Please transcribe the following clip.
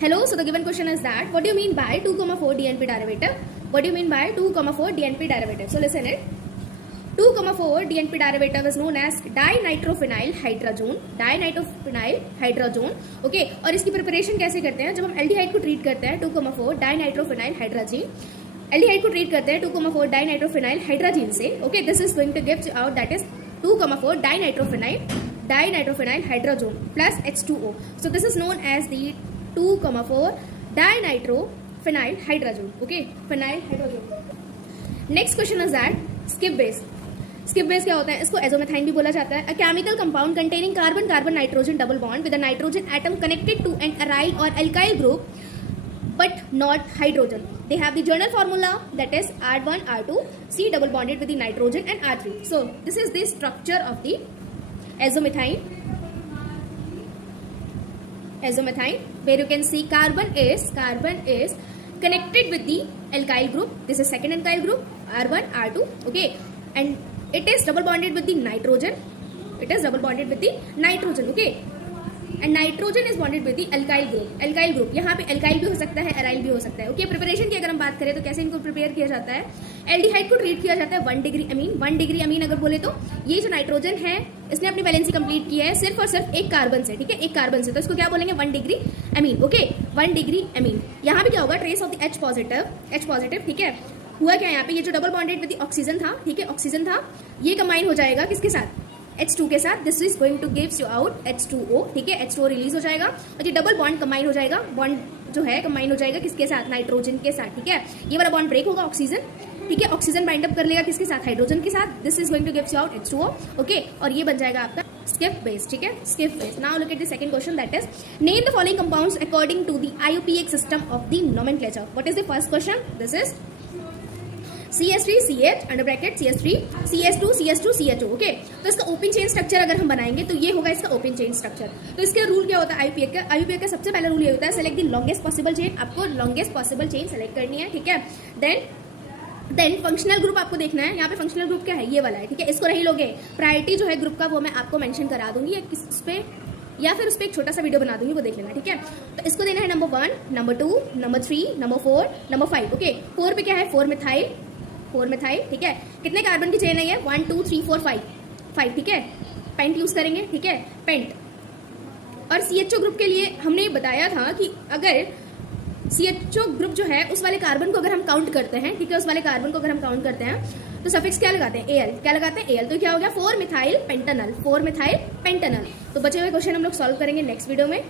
Hello, so the given question is that what do you mean by 2,4 DNP derivative? What do you mean by 2,4 DNP derivative? So listen it. 2,4 DNP derivative is known as dinitrophenyl hydrazone. Dinitrophenyl hydrazone. Okay, और इसकी preparation कैसे करते हैं? जब हम aldehyde को treat करते हैं 2,4 dinitrophenyl hydrazine, एल्डिहाइड को ट्रीट करते हैं 2,4 dinitrophenyl hydrazine से. Okay, this is going to give out that is 2,4 dinitrophenyl hydrazone plus H2O. So this is known as the 2,4 dinitrophenyl hydrazone. Okay, phenyl hydrazone. Next question is that skip base. Schiff base क्या होता है? इसको azomethine भी बोला जाता है. A chemical compound containing carbon carbon nitrogen double bond with a nitrogen atom connected to an aryl और alkyl group but not hydrogen. They have the general formula that is R1 R2 C double bonded with the nitrogen and R3. So this is the structure of the azomethine where you can see carbon is connected with the alkyl group. This is second alkyl group R1 R2. Okay, and it is double bonded with the nitrogen. Okay, and nitrogen is bonded with the alkyl group. यहाँ पे alkyl भी हो सकता है, aryl भी हो सकता है. Okay, प्रिपरेशन की अगर हम बात करें तो कैसे इनको प्रिपेयर किया जाता है? एल्डिहाइड को ट्रीट किया जाता है 1 डिग्री अमीन अगर बोले तो ये जो नाइट्रोजन है इसने अपनी वैलेंसी कंप्लीट की है सिर्फ और सिर्फ एक कार्बन से. ठीक है, एक कार्बन से, तो इसको क्या बोलेंगे? 1 degree amine. Okay, 1 degree amine. यहाँ पे क्या होगा? Trace of the H positive. ठीक है, हुआ क्या यहाँ पे? ये जो डबल बॉन्डेड विद ऑक्सीजन था, ठीक है, ऑक्सीजन था, ये कंबाइन हो जाएगा किसके साथ? H2 के साथ. This is going two gives you out H2O. ठीक है, H2O रिलीज हो जाएगा और ये डबल बॉन्ड कंबाइन हो जाएगा. बॉन्ड जो है कंबाइन हो जाएगा किसके साथ? नाइट्रोजन के साथ. ठीक है, ये वाला बॉन्ड ब्रेक होगा ऑक्सीजन. ठीक है, ऑक्सीजन बाइंड अप कर लेगा किसके साथ? हाइड्रोजन के साथ. This is going two gives you out H2O. Okay, और ये बन जाएगा आपका skip base. ठीक है, skip base. Now look at the second question, that is name the following compounds according to the IUPAC system of the nomenclature. What is the first question? This is CH3 CH under bracket CH3 CH2 CH2 CHO. Okay, तो इसका open chain structure अगर हम बनाएंगे तो ये होगा इसका open chain structure. तो इसका रूल क्या होता है? आईयूपीएक का सबसे पहला रूल ये होता है select the longest possible chain. आपको लॉन्गेस्ट पॉसिबल चेन सेलेक्ट करनी है. ठीक है, देन फंक्शनल ग्रुप आपको देखना है. यहाँ पे फंक्शनल ग्रुप क्या है? ये वाला है. ठीक है, इसको नहीं लोगे. प्रायोरिटी जो है ग्रुप का वो मैं आपको मेंशन करा दूंगी किस पे, या फिर उस पर एक छोटा सा वीडियो बना दूंगी, वो देख लेना. ठीक है, तो इसको देना है number 1, number 2, number 3, number 4, number 5. Okay, 4 पे क्या है? 4 मिथाइल. ठीक है, कितने कार्बन की चेन है ये? 1 2 3 4 5. ठीक है, पेंट यूज करेंगे. ठीक है, पेंट. और CHO ग्रुप के लिए हमने बताया था कि अगर CHO ग्रुप जो है उस वाले कार्बन को अगर हम काउंट करते हैं, ठीक है, उस वाले कार्बन को अगर हम काउंट करते हैं तो सफिक्स क्या लगाते हैं? Al. क्या लगाते हैं? Al. तो क्या हो गया? 4 मिथाइल पेंटेनल. तो बचे हुए क्वेश्चन हम लोग सॉल्व करेंगे नेक्स्ट वीडियो में.